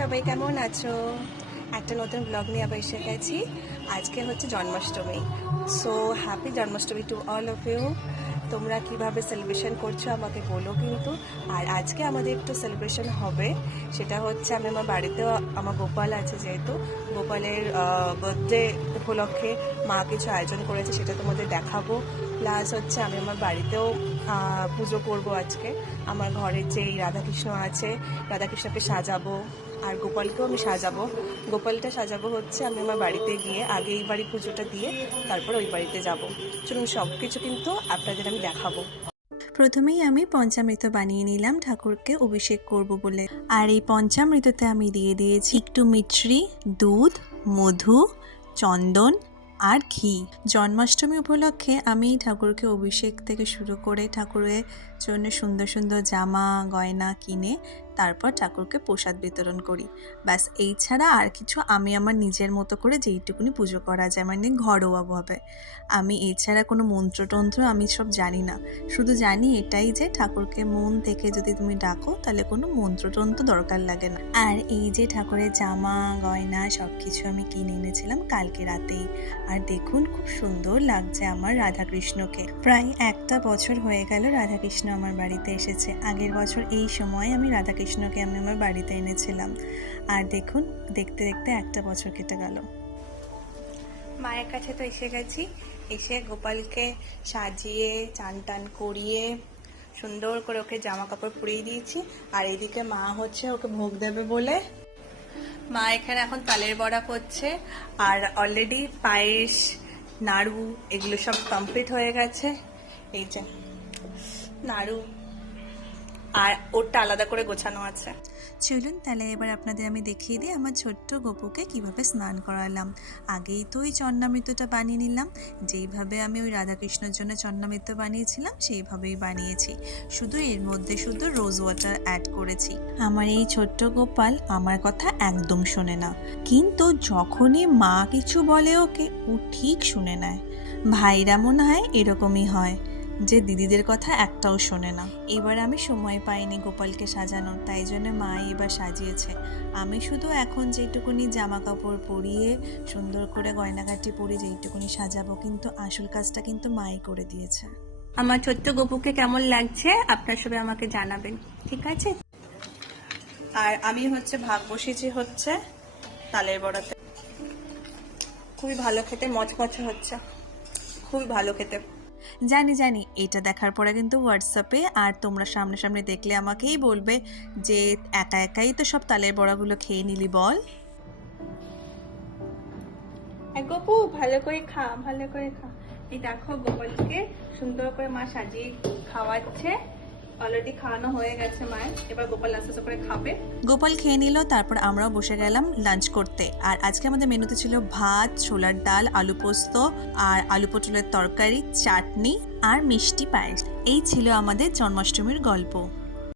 সবাই কেমন আছো? একটা নতুন ব্লগ নিয়ে আবার এসে গেছি। আজকে হচ্ছে Janmashtami. So happy Janmashtami to all of you. তোমরা কিভাবে সেলিব্রেশন করছো আমাকে বলো কিন্তু। আর আজকে আমাদের একটু সেলিব্রেশন হবে, সেটা হচ্ছে আমি আমার বাড়িতেও, আমার গোপাল আছে যেহেতু, গোপালের বার্থডে উপলক্ষে মা কিছু আয়োজন করেছে, সেটা তোমাদের দেখাবো। প্লাস হচ্ছে আমি আমার বাড়িতেও পুজো করবো আজকে। আমার ঘরে যেই রাধাকৃষ্ণ আছে, রাধাকৃষ্ণকে সাজাবো, আর গোপালকেও আমি সাজাবো। গোপালটা সাজাবো হচ্ছে আমি আমার বাড়িতে গিয়ে, আগে এই বাড়ি পুজোটা দিয়ে তারপর ওই বাড়িতে যাব। চলুন সব কিছু কিন্তু আপনাদের আমি দেখাবো। প্রথমেই আমি পঞ্চামৃত বানিয়ে নিলাম ঠাকুরকে অভিষেক করব বলে। আর এই পঞ্চামৃততে আমি দিয়ে দিয়েছি একটু মিছরি, দুধ, মধু, চন্দন আর ঘি। জন্মাষ্টমী উপলক্ষে আমি ঠাকুরকে অভিষেক থেকে শুরু করে ঠাকুরের জন্য সুন্দর সুন্দর জামা গয়না কিনে তারপর ঠাকুরকে প্রসাদ বিতরণ করি। ব্যাস, এই ছাড়া আর কিছু আমি আমার নিজের মতো করে যেইটুকুনি পুজো করা যায়, মানে ঘরোয়াভাবে। আমি এছাড়া কোনো মন্ত্রতন্ত্র আমি সব জানি না। শুধু জানি এটাই যে ঠাকুরকে মন থেকে যদি তুমি ডাকো তাহলে কোনো মন্ত্রতন্ত্র দরকার লাগে না। আর এই যে ঠাকুরের জামা গয়না সব কিছু আমি কিনে এনেছিলাম কালকে রাতেই। আর দেখুন খুব সুন্দর লাগছে আমার রাধাকৃষ্ণকে। প্রায় একটা বছর হয়ে গেল রাধাকৃষ্ণ আমার বাড়িতে এসেছে। আগের বছর এই সময় আমি রাধাকৃষ্ণকে আমি আমার বাড়িতে এনেছিলাম। আর দেখুন দেখতে দেখতে একটা বছর কেটে গেল। মায়ের কাছে তো এসে গেছি। এসে গোপালকে সাজিয়ে চান টান করিয়ে সুন্দর করে ওকে জামা কাপড় পরিয়ে দিয়েছি। আর এদিকে মা হচ্ছে ওকে ভোগ দেবে বলে মা এখানে এখন তালের বড়া করছে। আর অলরেডি পায়েস, নাড়ু এগুলো সব কমপ্লিট হয়ে গেছে। এই যে নাড়ু আর ওরটা আলাদা করে গোছানো আছে। চলুন তাহলে এবার আপনাদের আমি দেখিয়ে দিই আমার ছোট্ট গোপুকে কিভাবে স্নান করালাম। আগেই তো ওই চন্নামৃতটা বানিয়ে নিলাম। যেইভাবে আমি ওই রাধাকৃষ্ণের জন্য চন্নামৃত বানিয়েছিলাম সেইভাবেই বানিয়েছি, শুধু এর মধ্যে শুধু রোজ ওয়াটার অ্যাড করেছি। আমার এই ছোট্ট গোপাল আমার কথা একদম শোনে না, কিন্তু যখনই মা কিছু বলে ওকে ও ঠিক শুনে নেয়। ভাইরা মনে হয় এরকমই হয় যে দিদিদের কথা একটাও শোনে না। এবার আমি সময় পাইনি গোপালকে সাজানোর, তাই জন্য মাই এবার সাজিয়েছে। আমি শুধু এখন যেটুকুনি জামা কাপড় পরিয়ে সুন্দর করে গয়নাগাটি পরে যেইটুকুনি সাজাবো, কিন্তু আসল কাজটা কিন্তু মাই করে দিয়েছে। আমার ছোট্ট গোপুকে কেমন লাগছে আপনার সবাই আমাকে জানাবেন, ঠিক আছে? আর আমি হচ্ছে ভাগ বসেছি হচ্ছে তালের বড়াতে। খুবই ভালো খেতে, মচমচে হচ্ছে, খুবই ভালো খেতে। জানি এটা দেখার পরে কিন্তু হোয়াটসঅ্যাপে আর তোমরা সামনাসামনি দেখলে আমাকেই বলবে যে একা একাই তো সব তালের বড়াগুলো খেয়ে নিলি বল। গোপু ভালো করে খা, ভালো করে খা। এই দেখো গোপালকে সুন্দর করে মা সাজিয়ে খাওয়াচ্ছে। অলরেডি খাওয়ানো হয়ে গেছে মায়ের, এবার গোপাল আস্তে আস্তে করে খাবে। গোপাল খেয়ে নিল, তারপর আমরাও বসে গেলাম লাঞ্চ করতে। আর আজকে আমাদের মেনুতে ছিল ভাত, ছোলার ডাল, আলু পোস্ত আর আলু পটলের তরকারি, চাটনি আর মিষ্টি পায়েস। এই ছিল আমাদের জন্মাষ্টমীর গল্প।